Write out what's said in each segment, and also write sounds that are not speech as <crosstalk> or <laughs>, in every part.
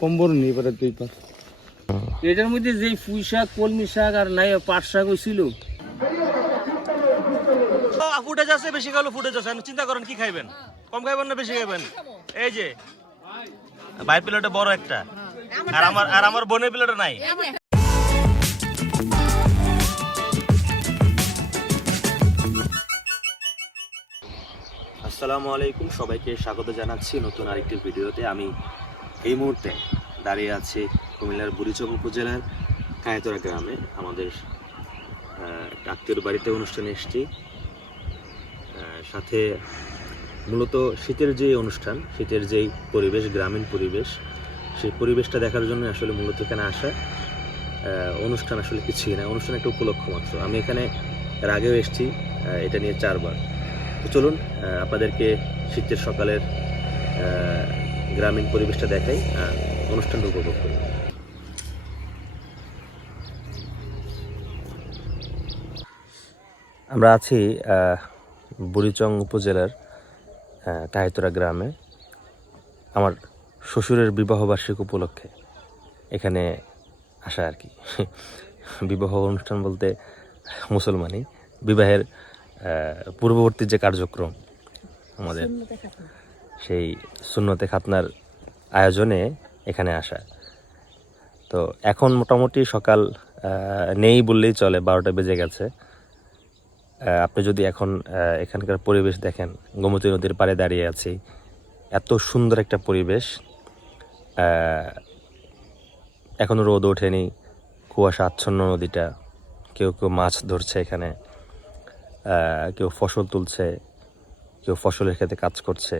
কম্বর নেই এবারে দুই পার এটার মধ্যে যে পুঁই শাক কলমি শাক আর নাই পাট শাক হয়েছিল ফুটেজ আছে বেশি খালো ফুটেজ আছে। চিন্তা করেন কি খাইবেন? কম খাইবেন না বেশি খাইবেন? এই যে ভাই প্লেটে বড় একটা। আর আমার আর আমার বোনের প্লেটে নাই। আসসালামু আলাইকুম সবাইকে স্বাগত জানাচ্ছি নতুন আরেকটি ভিডিওতে। আমি এই মুহূর্তে দাঁড়িয়ে আছি কুমিল্লার বুড়িচক উপজেলার কায়তরা গ্রামে। আমাদের আত্মীয়র বাড়িতে অনুষ্ঠানে এসেছি। সাথে মূলত শীতের যে অনুষ্ঠান, শীতের যেই পরিবেশ, গ্রামীণ পরিবেশ, সেই পরিবেশটা দেখার জন্য আসলে মূলত এখানে আসা অনুষ্ঠান আসলে কিছুই না। অনুষ্ঠান একটা উপলক্ষ মাত্র। আমি এখানে এর আগেও এসেছি এটা নিয়ে চারবার। তো চলুন আপনাদেরকে শীতের সকালের গ্রামীণ পরিবেশটা দেখাই আর অনুষ্ঠানটা উপভোগ করি। আমরা আছি বুড়িচং উপজেলার আহ, গ্রামে আমার শ্বশুরের বিবাহ বার্ষিক উপলক্ষে। এখানে আসা আর কি। বিবাহ অনুষ্ঠান বলতে মুসলমানি বিবাহের পূর্ববর্তী যে কার্যক্রম আমাদের সেই সুন্নতে খাতনার আয়োজনে এখানে আসা। তো এখন মোটামুটি সকাল নেই বললেই চলে, বারোটা বেজে গেছে। আপনি যদি এখন এখানকার পরিবেশ দেখেন, গোমতী নদীর পাড়ে দাঁড়িয়ে আছি, এত সুন্দর একটা পরিবেশ। এখনও রোদ ওঠেনি, কুয়াশা আচ্ছন্ন নদীটা, কেউ কেউ মাছ ধরছে এখানে কেউ ফসল তুলছে, কেউ ফসলের খেতে কাজ করছে।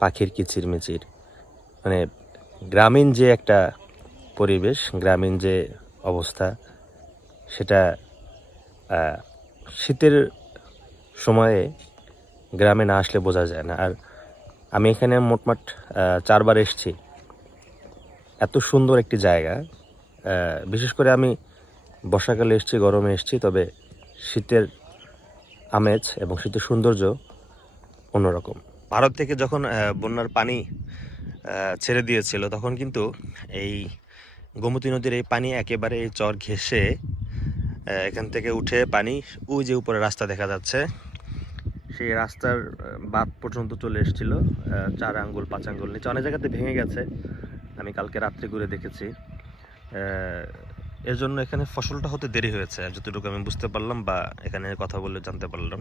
পাখির কিচিরমিচির। মানে গ্রামীণ যে একটা পরিবেশ, গ্রামীণ যে অবস্থা, সেটা শীতের সময়ে গ্রামে না আসলে বোঝা যায় না। আর আমি এখানে মোটমাট চারবার এসেছি। এত সুন্দর একটি জায়গা। বিশেষ করে আমি বর্ষাকালে এসেছি, গরমে এসেছি, তবে শীতের আমেজ এবং শীতের সৌন্দর্য অন্যরকম। ভারত থেকে যখন বন্যার পানি ছেড়ে দিয়েছিল তখন কিন্তু এই গোমতী নদীর এই পানি একেবারে এই চর আহ, এখান থেকে উঠে পানি ওই যে উপরে রাস্তা দেখা যাচ্ছে। সেই রাস্তার বাঁধ পর্যন্ত চলে এসেছিল চার আঙ্গুল পাঁচ আঙ্গুল নিচে। অনেক জায়গাতে ভেঙে গেছে। আমি কালকে রাত্রে ঘুরে দেখেছি। এর জন্য এখানে ফসলটা হতে দেরি হয়েছে যতটুকু আমি বুঝতে পারলাম বা এখানে কথা বলে জানতে পারলাম।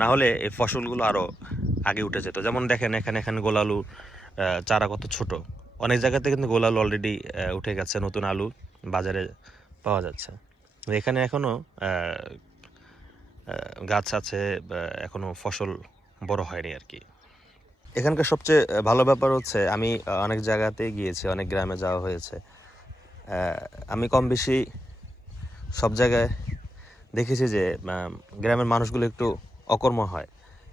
না হলে এই ফসলগুলো আরও আগে উঠে যেত। যেমন দেখেন, এখানে এখানে গোলালু চারা কত ছোট। অনেক জায়গাতে কিন্তু গোলালু অলরেডি উঠে গেছে, নতুন আলু বাজারে পাওয়া যাচ্ছে। এখানে এখনও গাছ আছে, বা এখনও ফসল বড় হয়নি আর কি। এখানকার সবচেয়ে ভালো ব্যাপার হচ্ছে, আমি অনেক জায়গাতে গিয়েছি, অনেক গ্রামে যাওয়া হয়েছে। আমি কম বেশি সব জায়গায় দেখেছি যে গ্রামের মানুষগুলো একটু অকর্ম হয়।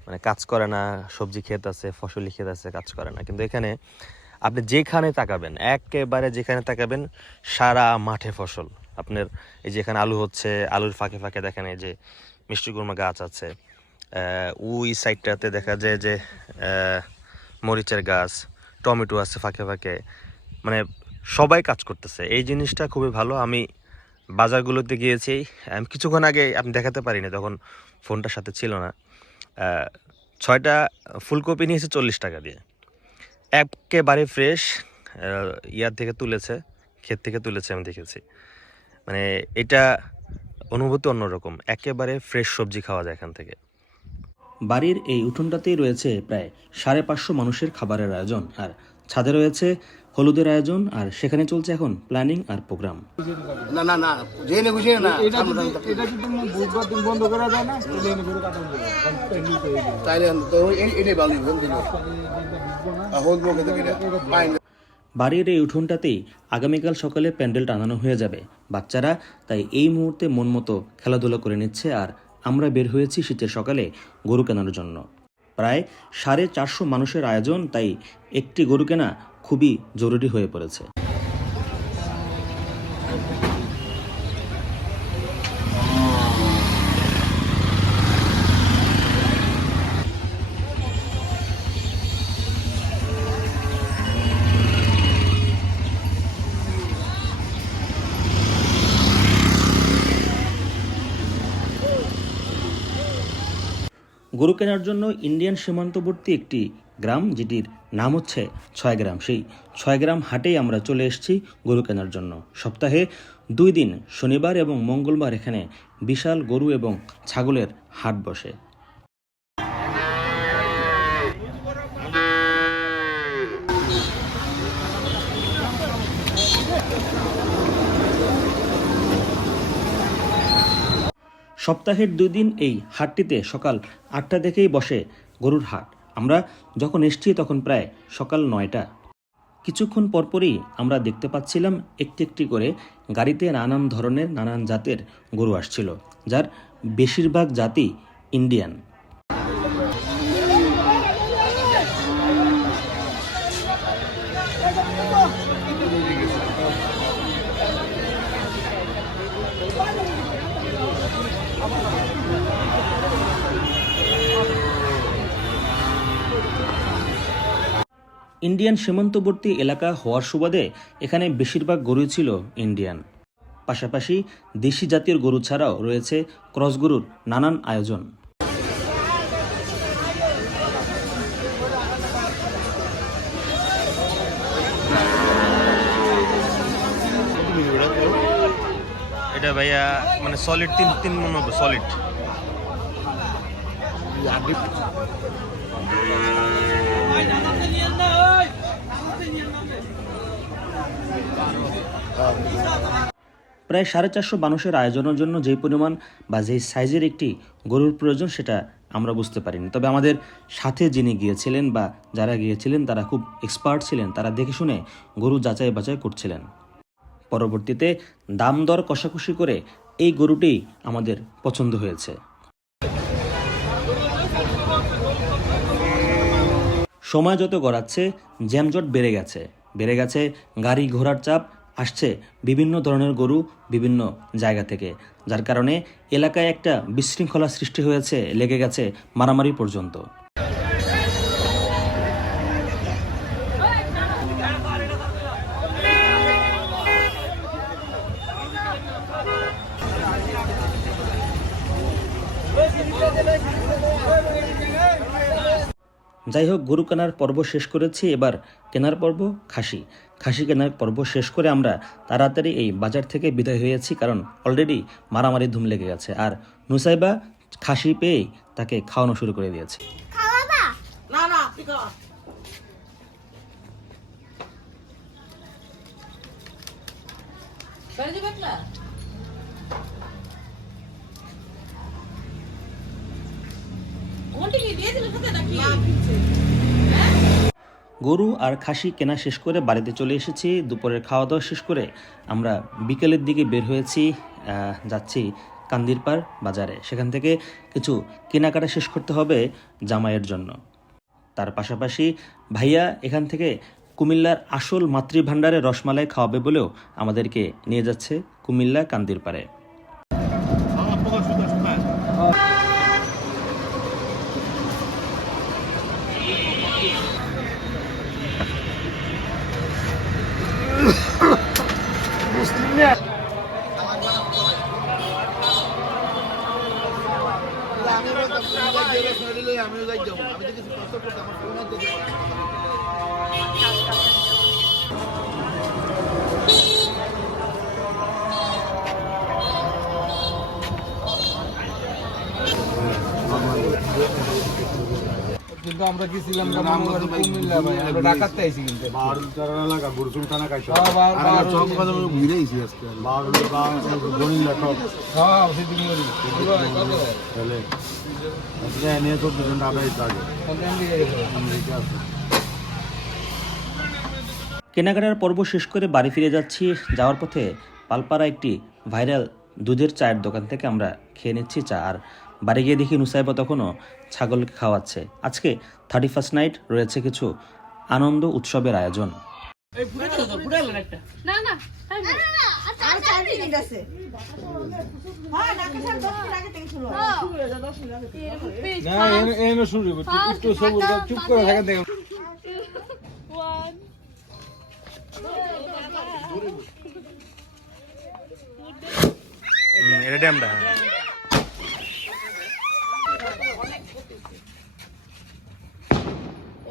মানে কাজ করে না, সবজি ক্ষেত আছে, ফসলি ক্ষেত আছে, কাজ করে না। কিন্তু এখানে আপনি যেখানে তাকাবেন, একেবারে যেখানে তাকাবেন, সারা মাঠে ফসল। আপনার এই যে এখানে আলু হচ্ছে, আলুর ফাঁকে ফাঁকে দেখেন এই যে মিষ্টি কুমড়া গাছ আছে। ওই সাইডটাতে দেখা যায় যে মরিচের গাছ, টমেটো আছে ফাঁকে ফাঁকে। মানে সবাই কাজ করতেছে। এই জিনিসটা খুবই ভালো। আমি বাজারগুলোতে গিয়েছি। কিছুক্ষণ আগে আমি দেখাতে পারিনি, তখন ফোনটার সাথে ছিল না। ছয়টা ফুলকপি নিয়েছে চল্লিশ টাকা দিয়ে। একেবারে ফ্রেশ ইয়ার থেকে তুলেছে, ক্ষেত থেকে তুলেছে আমি দেখেছি। মানে এটা অনুভূতি অন্যরকম, একেবারে ফ্রেশ সবজি খাওয়া যায় এখান থেকে। বাড়ির এই উঠোনটাতেই রয়েছে প্রায় সাড়ে পাঁচশো মানুষের খাবারের আয়োজন, আর ছাদে রয়েছে হলুদের আয়োজন আর সেখানে চলছে এখন প্ল্যানিং আর প্রোগ্রাম। না না না জেনে বুঝে না এটা যদি এটা যদি বুধবার দিন বন্ধ করা যায় না তাহলে এনে করে কাটা হবে তাইলে তো এটাই ভালো হবে দিল। বকে থেকে বাড়ির এই উঠোনটাতেই আগামীকাল সকালে প্যান্ডেল টানানো হয়ে যাবে। বাচ্চারা তাই এই মুহূর্তে মন মতো খেলাধুলা করে নিচ্ছে আর আমরা বের হয়েছি শীতের সকালে গরু কেনার জন্য। প্রায় সাড়ে চারশো মানুষের আয়োজন তাই একটি গরু কেনা খুবই জরুরি হয়ে পড়েছে। গরু কেনার জন্য ইন্ডিয়ান সীমান্তবর্তী একটি গ্রাম, যেটির নাম হচ্ছে ছয় গ্রাম সেই ছয় গ্রাম হাটেই আমরা চলে এসেছি গরু কেনার জন্য। সপ্তাহে দুই দিন, শনিবার এবং মঙ্গলবার এখানে বিশাল গরু এবং ছাগলের হাট বসে। সপ্তাহের দুই দিন এই হাটটিতে সকাল আটটা থেকেই বসে গরুর হাট। আমরা যখন এসছি তখন প্রায় সকাল নয়টা। কিছুক্ষণ পরপরই আমরা দেখতে পাচ্ছিলাম একটি একটি করে গাড়িতে নানান ধরনের, নানান জাতের গরু আসছিল, যার বেশিরভাগ জাতি ইন্ডিয়ান ইন্ডিয়ান সীমান্তবর্তী এলাকা হওয়ার সুবাদে এখানে বেশিরভাগ গরুই ছিল ইন্ডিয়ান। পাশাপাশি দেশি জাতীয় গরু ছাড়াও রয়েছে ক্রস গরুর নানান আয়োজন। এটা ভাইয়া মানে সলিড তিন তিন মন হবে সলিড প্রায় সাড়ে চারশো মানুষের আয়োজনের জন্য যেই পরিমাণ বা যেই সাইজের একটি গরুর প্রয়োজন সেটা আমরা বুঝতে পারিনি। তবে আমাদের সাথে যিনি গিয়েছিলেন বা যারা গিয়েছিলেন, তারা খুব এক্সপার্ট ছিলেন। তারা দেখে শুনে গরু যাচাই বাছাই করছিলেন। পরবর্তীতে দাম দর কষাকষি করে এই গরুটি আমাদের পছন্দ হয়েছে। সময় যত গড়াচ্ছে, জ্যামজট বেড়ে গেছে। বেড়ে গেছে গাড়ি ঘোড়ার চাপ আসছে বিভিন্ন ধরনের গরু বিভিন্ন জায়গা থেকে। যার কারণে এলাকায় একটা বিশৃঙ্খলা সৃষ্টি হয়েছে, লেগে গেছে মারামারি পর্যন্ত। যাই হোক, গরু কেনার পর্ব শেষ করেছি। এবার কেনার পর্ব খাসি। খাসি কেনার পর্ব শেষ করে আমরা তাড়াতাড়ি এই বাজার থেকে বিদায় হয়েছি কারণ অলরেডি মারামারি ধুম লেগে গেছে। আর নুসাইবা খাসি পেয়ে তাকে খাওয়ানো শুরু করে দিয়েছে। না না দিয়ে দিলে নাকি? গরু আর খাসি কেনা শেষ করে বাড়িতে চলে এসেছি। দুপুরের খাওয়া দাওয়া শেষ করে আমরা বিকেলের দিকে বের হয়েছি যাচ্ছি কান্দিরপাড় বাজারে। সেখান থেকে কিছু কেনাকাটা শেষ করতে হবে জামাইয়ের জন্য। তার পাশাপাশি ভাইয়া এখান থেকে কুমিল্লার আসল মাতৃভাণ্ডারে রসমালাই খাওয়াবে বলেও আমাদেরকে নিয়ে যাচ্ছে কুমিল্লা কান্দিরপাড়ে। কিন্তু আমরা গেছিলাম কুমিল্লা ভাই আমরা ঢাকাতে আইছি কিন্তু। বার- বার- ঘুরেইছি আজকে হ্যাঁ, সেদিন করি। পুরো কত? কত এমবি গেছে? কেনাকাটার পর্ব শেষ করে বাড়ি ফিরে যাচ্ছি। যাওয়ার পথে পালপাড়া একটি ভাইরাল দুধের চায়ের দোকান থেকে আমরা খেয়ে নিচ্ছি চা। আর বাড়ি গিয়ে দেখি নুসাইবা তখনও ছাগলকে খাওয়াচ্ছে আজকে থার্টি ফার্স্ট নাইট রয়েছে কিছু আনন্দ উৎসবের আয়োজন হ্যাঁ হয় চুপ করে থাকেন দেখেন। এটা ড্যামটা হ্যাঁ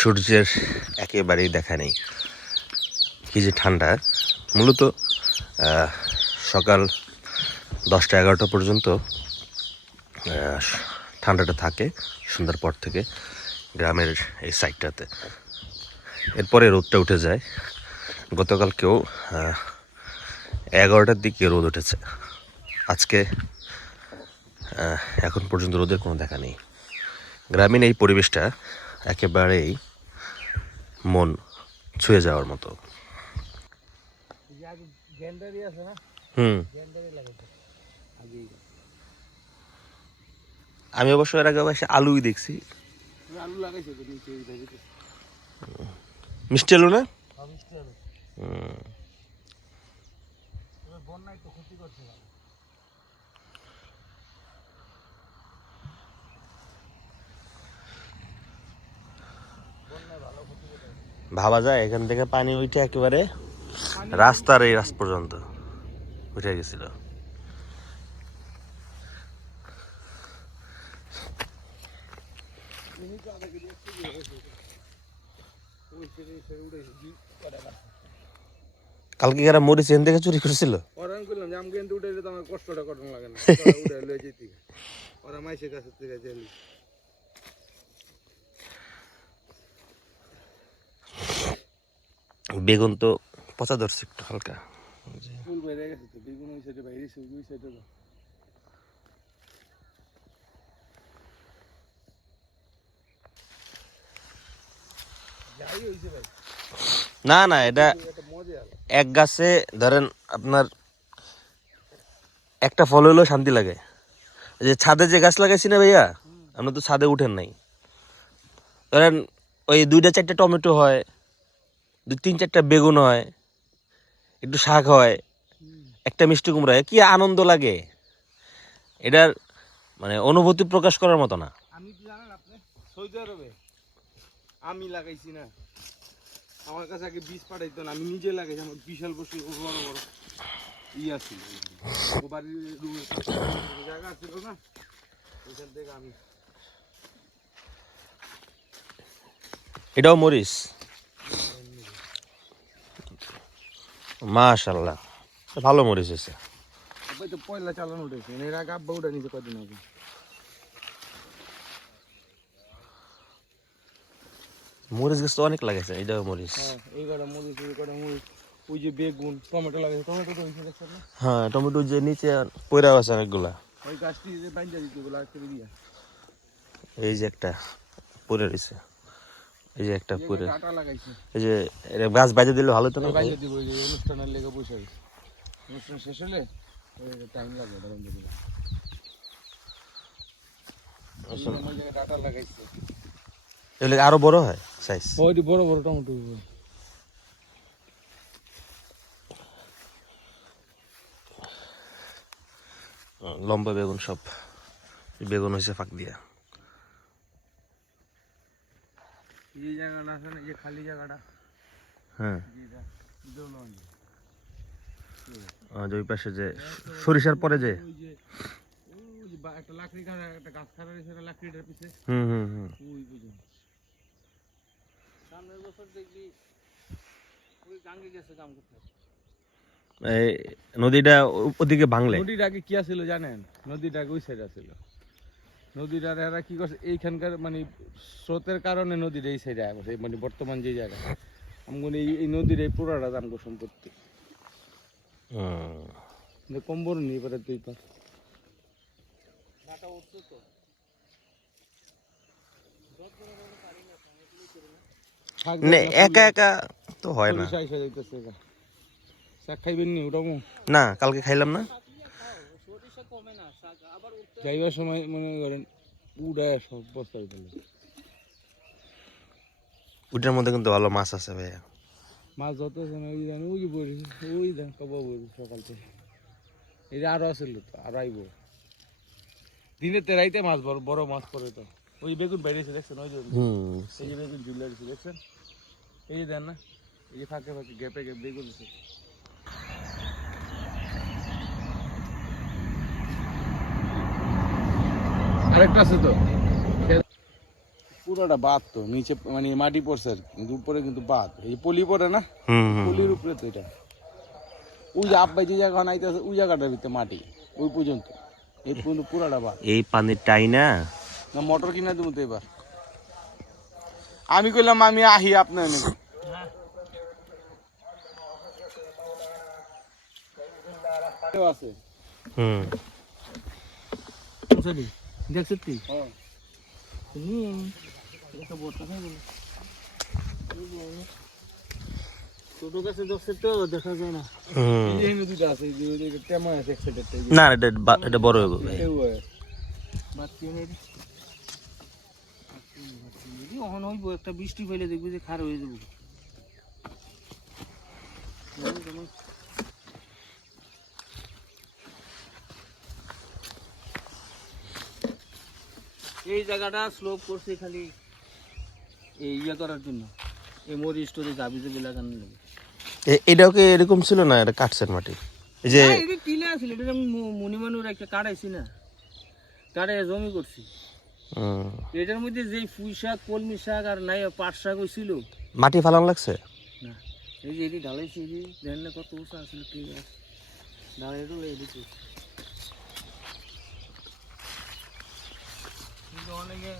সূর্যের একেবারেই দেখা নেই। কি যে ঠান্ডা। মূলত সকাল দশটা এগারোটা পর্যন্ত ঠান্ডাটা থাকে সন্ধ্যার পর থেকে গ্রামের এই সাইডটাতে এরপরে রোদটা উঠে যায়। গতকালকেও এগারোটার দিকে রোদ উঠেছে। আজকে এখন পর্যন্ত রোদের কোনো দেখা নেই। গ্রামীণ এই পরিবেশটা একেবারেই মন ছুঁয়ে যাওয়ার মতো। হুম। আমি অবশ্য এর আগে অবশ্য আলুই দেখছি। মিষ্টি আলু না? মিষ্টি আলু হুম। এবার বন্যায় তো ক্ষতি করছে না ভাবা যায় এখান থেকে পানি উঠে একেবারে রাস্তার এই রাস্তা পর্যন্ত উঠে গেছিল। কালকে যারা মরিচ এখান থেকে চুরি করেছিল? কষ্টটা কটন লাগে না। <laughs> ওরা মাইসের কাছে থেকে বেগুন তো পচা ধরছে একটু হালকা। না না এটা এক গাছে ধরেন আপনার একটা ফল হইলেও শান্তি লাগে। যে ছাদে যে গাছ লাগাইছি না ভাইয়া আমরা তো ছাদে উঠেন নাই। ধরেন ওই দুইটা চারটা টমেটো হয়, দু, তিন চারটা বেগুন হয়, একটু শাক হয়, একটা মিষ্টি কুমড়া হয়। কি আনন্দ লাগে। এটার মানে অনুভূতি প্রকাশ করার মতো না। আমি জানেন আপনি? সৌদি আরবে আমি লাগাইছি না। আমার কাছে আগে বীজ পাঠাইতো না আমি নিজে লাগাইছি, আমার বিশাল বসে বড় বড় ইয়া ছিল ও বাড়ির জায়গা ছিল না, ওইখান থেকে আমি এটাও মরিস মাশাল্লাহ ভালো মরিচ হয়েছে। পয়লা চালানো উঠেছে এর আগে আব্বা উঠে নিচে কদিন আগে। মরিচ গাছ তো অনেক লাগাইছে এটাও মরিচ। হ্যাঁ এই কটা মরিচ এই কটা মরিচ ওই যে বেগুন টমেটো লাগাইছে টমেটো তো হয়েছে দেখছেন হ্যাঁ টমেটো যে নিচে পয়রা আছে অনেকগুলা। ওই গাছটি যে বাইন্দা দিতে বলে আজকে দিয়া। এই যে একটা পরে রয়েছে। এই যে একটা পরে। এই যে গাছ বাজে দিলে ভালো হতো না দিব অনুষ্ঠানের লেগে বসে অনুষ্ঠান শেষ হলে টাইম লাগবে ধরেন দিবি আরও বড় হয়? সাইজ ওইটি বড় বড় টমেটো লম্বা বেগুন সব। বেগুন হয়েছে ফাঁক দিয়া। এই জায়গাটা আছে না এই যে খালি জায়গাটা হ্যাঁ। যেটা দৌলন আর যে ওই পাশে যে সরিষার পরে যে ওই যে ওই যে বা- একটা লাকড়ি খাড়া একটা গাছ খাড়া রয়েছে লাকড়িটার পিছে? হুম হুম হুম। ওই পর্যন্ত সামনের বছর দেখবি ওই গাঙ্গে গেছে কাম করতে। নদীটা ওদিকে ভাঙলে? নদীটা আগে কি আছিল জানেন? নদীটা আগে ওই সাইড আছিল। নদীটার এরা কি করছে? এইখানকার মানে স্রোতের কারণে নদীর এই সাইডে আগছে মানে বর্তমান যে জায়গা। আমগুলো এই এই নদীর এই পুরাটা জানব সম্পত্তি। কিন্তু কম বড় নেই এবারে দুই পার একা একা তো হয় না। খাইবেন ওটাও না কালকে খাইলাম না। যাইবার সময় মনে করেন উড়ায় সব বস্তায় ফেলে ওইটার মধ্যে কিন্তু ভালো মাছ আছে ভাইয়া। মাছ না ওই জানি ওই বড়ি ওই দেন কবা বড়ি সকাল থেকে। এই যে আরও আসছিল তো আরও আইব। দিনে তেরাইতে মাছ বড় বড় মাছ পড়ে তো। ওই বেগুন বেরিয়েছে দেখছেন? ওই যে হুম এই যে বেগুন ঝুলে দেখছেন? এই যে দেন না এই যে ফাঁকে ফাঁকে গ্যাপে গ্যাপ বেগুন আছে। আরেকটা আছে তো। পুরোটা বাদ তো নিচে মানে মাটি পড়ছে আর কি, কিন্তু উপরে কিন্তু বাদ এই পলি পড়ে না? পলির উপরে তো এটা। ওই যে আব্বাই যে জায়গা নাইতেছে ওই জায়গাটার ভিতরে মাটি ওই পর্যন্ত। এই পর্যন্ত পুরাটা বাদ এই পানির টাই না? না মোটর কিনা দেবো তো এবার। আমি কইলাম আমি আহি আপনার নেব আছে হুম দেখছ তুই। ছোট গাছে দেখছে তো দেখা যায় না। এটা বড় হবে। যদি হইব একটা বৃষ্টি পাইলে দেখবি যে খার হয়ে যাব। এই জায়গাটা স্লোপ করছে খালি এই ইয়ে করার জন্য। এই মরি স্টোরে যাবি যে লাগানোর লাগে এ- এটাও কি এরকম ছিল না? এটা কাটছেন মাটি। এই যে এটা টিলা আছিল এটা মুনিমানুর একটা কাটাইছি না কাটাই জমি করছি। এটার মধ্যে যেই পুঁই শাক কলমি শাক আর নাই পাট শাক ছিল মাটি ফালানো লাগছে? না এই যে এটি ঢালাইছি দেখেন না কত উঁচা আসলে ঠিক আছে ঢালাই তো কিন্তু অনেকে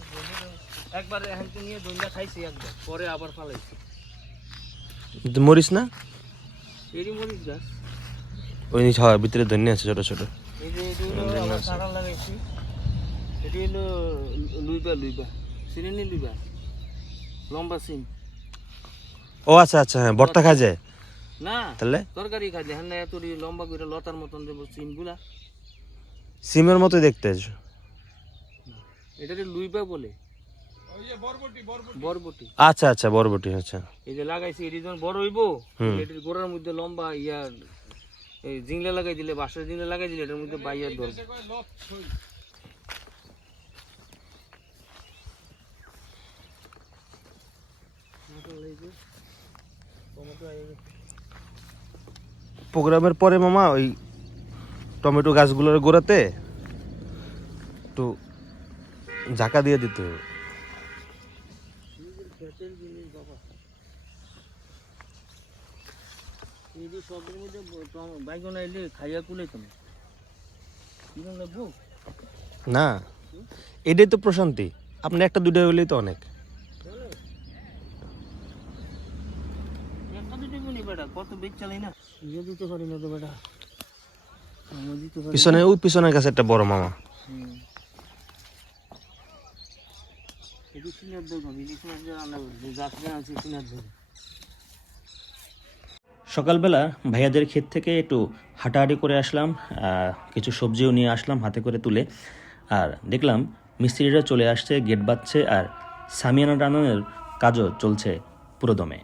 একবার এখান থেকে নিয়ে দঞ্জা খাইছি একবার পরে আবার ফালাইছি মরিস না? এরই মরিচ গাছ। ওই নিচে হয় ভিতরে ধন্য আছে ছোট ছোট। এই যে এটি হলো আবার সারা লাগাইছি। এটি হলো লুইবা লুইবা। চিনি নি লুইবা। লম্বা সিম। ও আচ্ছা আচ্ছা হ্যাঁ বর্তা খায় যায় না তাহলে? তরকারি খাইলে হ্যাঁ এত লম্বা করে লতার মতন দেবো সিমগুলা। সিমের মতো দেখতে এটাকে লুইবা বলে। বরবটি আচ্ছা আচ্ছা বরবটি আচ্ছা এই যে লাগাইছি এটি যখন বড় হইব এটির গোড়ার মধ্যে লম্বা ইয়া এই জিংলা লাগাই দিলে বাঁশের জিংলা লাগাই দিলে এটার মধ্যে বাইয়ার প্রোগ্রামের পরে মামা ওই টমেটো গাছগুলোর গোড়াতে একটু ঝাঁকা দিয়ে দিতে হবে। না, এটাই তো প্রশান্তি। আপনি একটা দুটো হলেই তো অনেক। পিছনে ওই পিছনের কাছে একটা বড় মামা হুম। সকালবেলা ভাইয়াদের ক্ষেত থেকে একটু হাঁটাহাঁটি করে আসলাম কিছু সবজিও নিয়ে আসলাম হাতে করে তুলে। আর দেখলাম মিস্ত্রিরা চলে আসছে, গেট বাঁধছে, আর সামিয়ানা টানানোর কাজও চলছে পুরোদমে।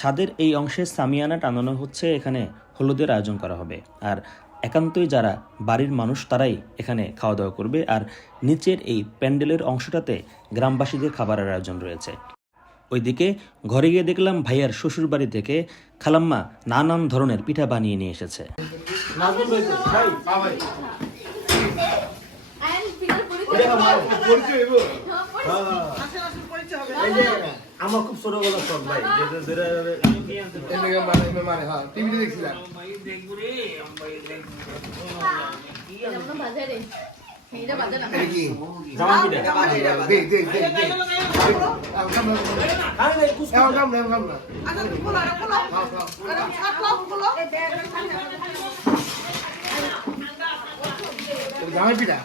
ছাদের এই অংশে সামিয়ানা টানানো হচ্ছে, এখানে হলুদের আয়োজন করা হবে। আর একান্তই যারা বাড়ির মানুষ, তারাই এখানে খাওয়া দাওয়া করবে। আর নিচের এই প্যান্ডেলের অংশটাতে গ্রামবাসীদের খাবারের আয়োজন রয়েছে। ওইদিকে ঘরে গিয়ে দেখলাম ভাইয়ার শ্বশুর বাড়ি থেকে খালাম্মা নানান ধরনের পিঠা বানিয়ে নিয়ে এসেছে। খুব শখ ভাই। মানে হ্যাঁ টিভিতে দেখছিলাম। দেখব রে আমরা দেখব। এটা কি দেখ দেখ দেখ দেখ আচ্ছা জামাই পিঠা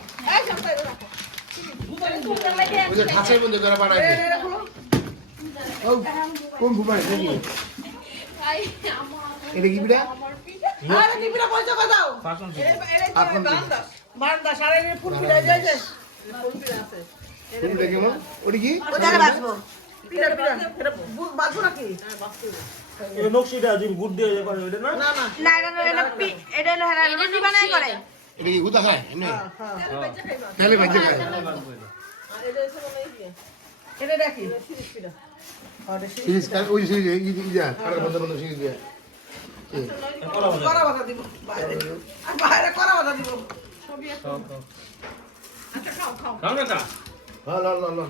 ঠাসের মধ্যে করে কোন ঘুমায় এটা কি পিঠা পয়সা কই বারান্দা সারা ফুল ফিরে যায় ওটা কি? এটা নাকি? এটা নকশিটা যদি গুড় দিয়ে করে ওটা না? না এটা হলো- এটা এটা হলো হ্যাঁ, রুটি বানায় করে? এটা কি উদা খায়? এমনি তাহলে বাজে খায়। এটা দেখি সিরিজ কার ওই সিরিজ এই এই আর বন্ধ বন্ধ সিরিজ যা করা বাধা দিব। বাইরে আর বাইরে করা বাধা দিব। খাও না কা হ্যাঁ লন লন লন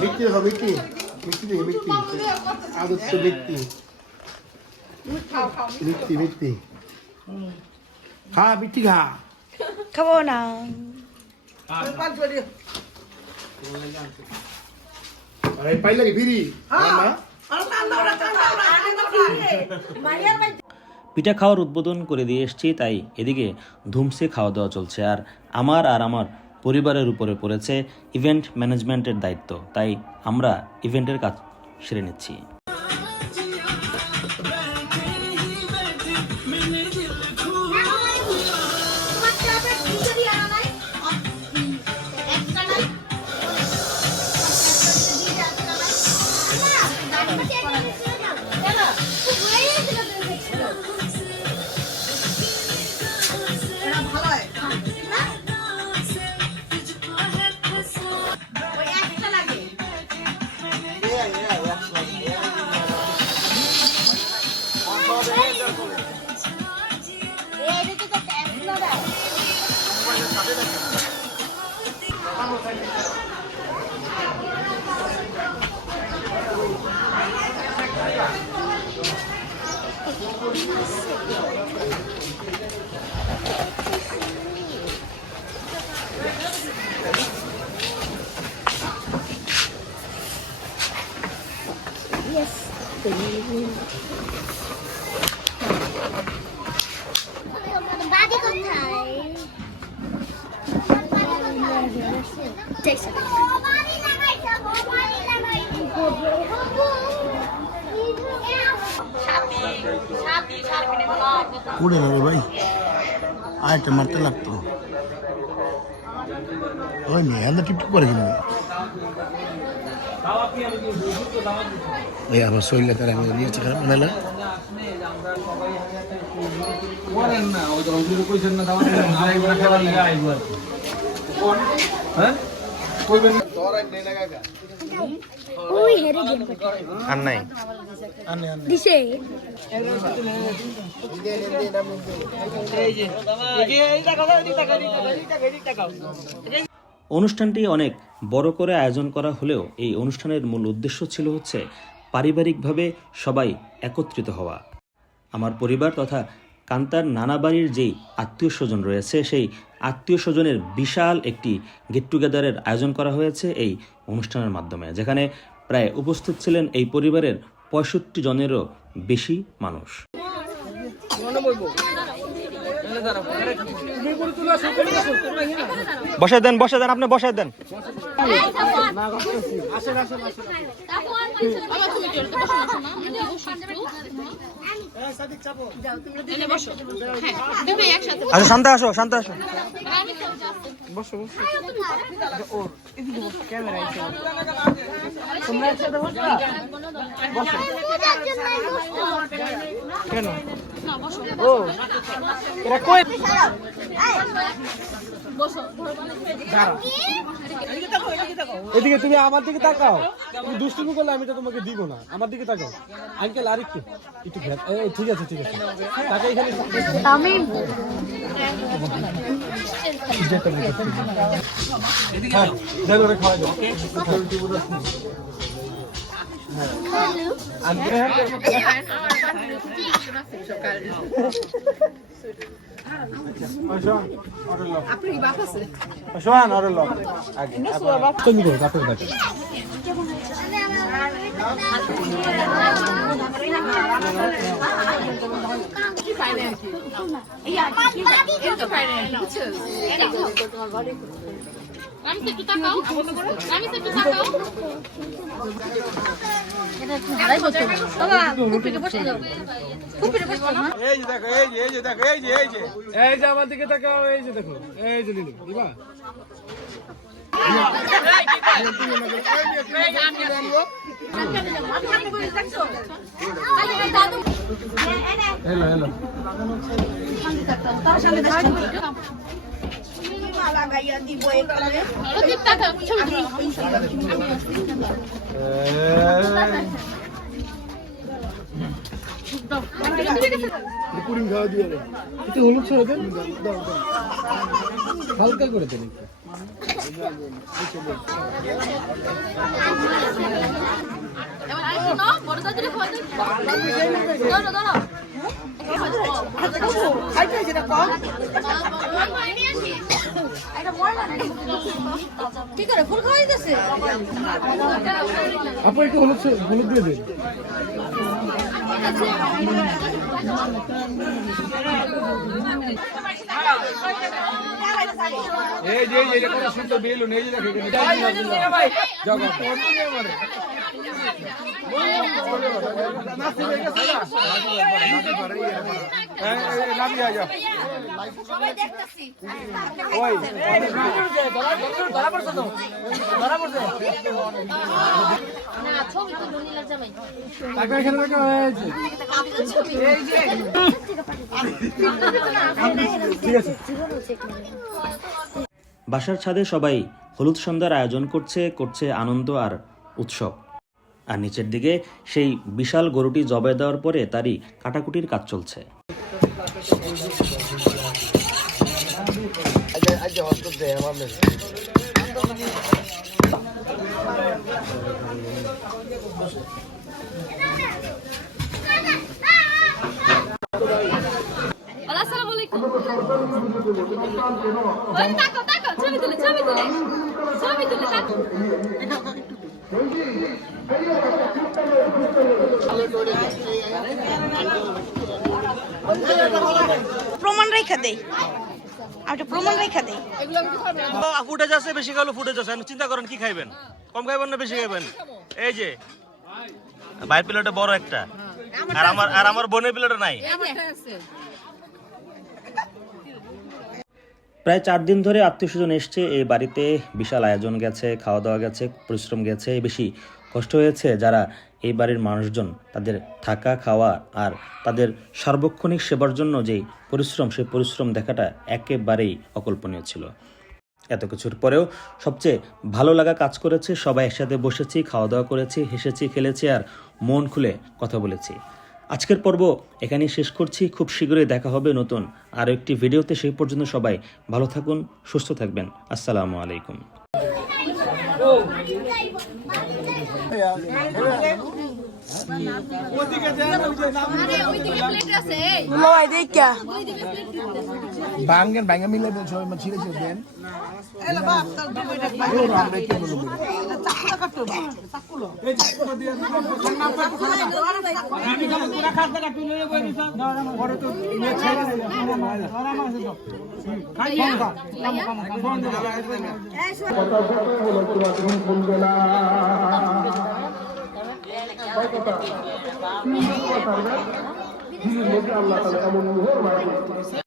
মিষ্টি দেখো মিষ্টি মিষ্টি। দেখি মিষ্টি। আদর্শ মিষ্টি। মিষ্টি মিষ্টি খা মিষ্টি খা। খাব না। আরে পাইলে কি ফিরি হ্যাঁ। পিঠা খাওয়ার উদ্বোধন করে দিয়ে এসছি, তাই এদিকে ধুমসে খাওয়া দাওয়া চলছে। আর আমার আর আমার পরিবারের উপরে পড়েছে ইভেন্ট ম্যানেজমেন্টের দায়িত্ব, তাই আমরা ইভেন্টের কাজ সেরে নিচ্ছি। কুড়ে না রে ভাই আরেকটা মারতে লাগতো ওই মেয়ে আমরা টিপটিপ করে কিনবে ভাই আবার শরীরে তারা আমাদের নিয়েছে খারাপ মনে হলো আর নাই অনুষ্ঠানটি অনেক বড় করে আয়োজন করা হলেও এই অনুষ্ঠানের মূল উদ্দেশ্য ছিল হচ্ছে পারিবারিকভাবে সবাই একত্রিত হওয়া। আমার পরিবার তথা কান্তার নানা বাড়ির যেই আত্মীয় স্বজন রয়েছে সেই আত্মীয় স্বজনের বিশাল একটি গেট টুগেদারের আয়োজন করা হয়েছে এই অনুষ্ঠানের মাধ্যমে যেখানে প্রায় উপস্থিত ছিলেন এই পরিবারের পঁয়ষট্টি জনেরও বেশি মানুষ। বসে দেন বসে দেন আপনি বসে দেন। আবার তুমি চলে তো বসো না বসো বসো হ্যাঁ একসাথে আচ্ছা শান্ত আসো শান্ত আসো। আমি তো বসো এদিকে তুমি আমার দিকে তাকাও। তুমি দুষ্টুমি করলে আমি তো তোমাকে দিব না। আমার দিকে তাকাও। আঙ্কেল আরেকটু। একটু এই, ঠিক আছে ঠিক আছে। তাকে এখানে আমি হ্যাঁ দেন ওরে খাওয়া দাও শোয়ান ওরে লক। তুমি করো তারপরে দেখো। রামিস একটু তাকাও। রামিস একটু তাকাও। এই যে দেখো এই যে এই যে দেখো এই যে এই যে। এই যে আমার দিকে তাকাও এই যে দেখো এই যে লিলি দিবা হ্যালো হ্যালো লাগাইয়া দিব তুলো পুরিং খাওয়া দিয়ে একটু হলুদ ছেড়ে দেন। দাও দাও হালকা করে দেন কি করে ফুল খাওয়াই দিতেছে আপু একটু হলুদ হলুদ দিয়ে দিন। এই যে এই যে কত সুন্দর বেলুন এই যে দেখো বাসার ছাদে সবাই হলুদ সন্ধ্যার আয়োজন করছে করছে আনন্দ আর উৎসব। আর নিচের দিকে সেই বিশাল গরুটি জবাই দেওয়ার পরে তারই কাটাকুটির কাজ চলছে। ছবি তুলে ছবি তুলে ছবি তুলে প্রমাণ রেখা দেই একটা প্রমাণ রেখা দেই ফুটেজ আছে বেশি খালো ফুটেজ আছে। চিন্তা করেন কি খাইবেন? কম খাইবেন না বেশি খাইবেন? এই যে ভাই প্লেটে বড় একটা। আর আমার আর আমার বোনের প্লেটে নাই। প্রায় চার দিন ধরে আত্মীয় স্বজন এসছে এই বাড়িতে। বিশাল আয়োজন গেছে খাওয়া দাওয়া গেছে পরিশ্রম গেছে বেশি কষ্ট হয়েছে যারা এই বাড়ির মানুষজন তাদের থাকা খাওয়া আর তাদের সার্বক্ষণিক সেবার জন্য যেই পরিশ্রম সেই পরিশ্রম দেখাটা একেবারেই অকল্পনীয় ছিল এত কিছুর পরেও সবচেয়ে ভালো লাগা কাজ করেছে সবাই একসাথে বসেছি খাওয়া দাওয়া করেছি হেসেছি খেলেছি আর মন খুলে কথা বলেছি আজকের পর্ব এখানেই শেষ করছি খুব শীঘ্রই দেখা হবে নতুন আরও একটি ভিডিওতে সেই পর্যন্ত সবাই ভালো থাকুন সুস্থ থাকবেন আসসালামু আলাইকুম ভাঙ্গেন ভাঙ্গা মিলে দেন সবাই ছিঁড়ে ছিঁড়ে দেন ছেড়ে দে ওরা মাছ দাও খাই ফোন কর দে এই আল্লাহ এমন মোহর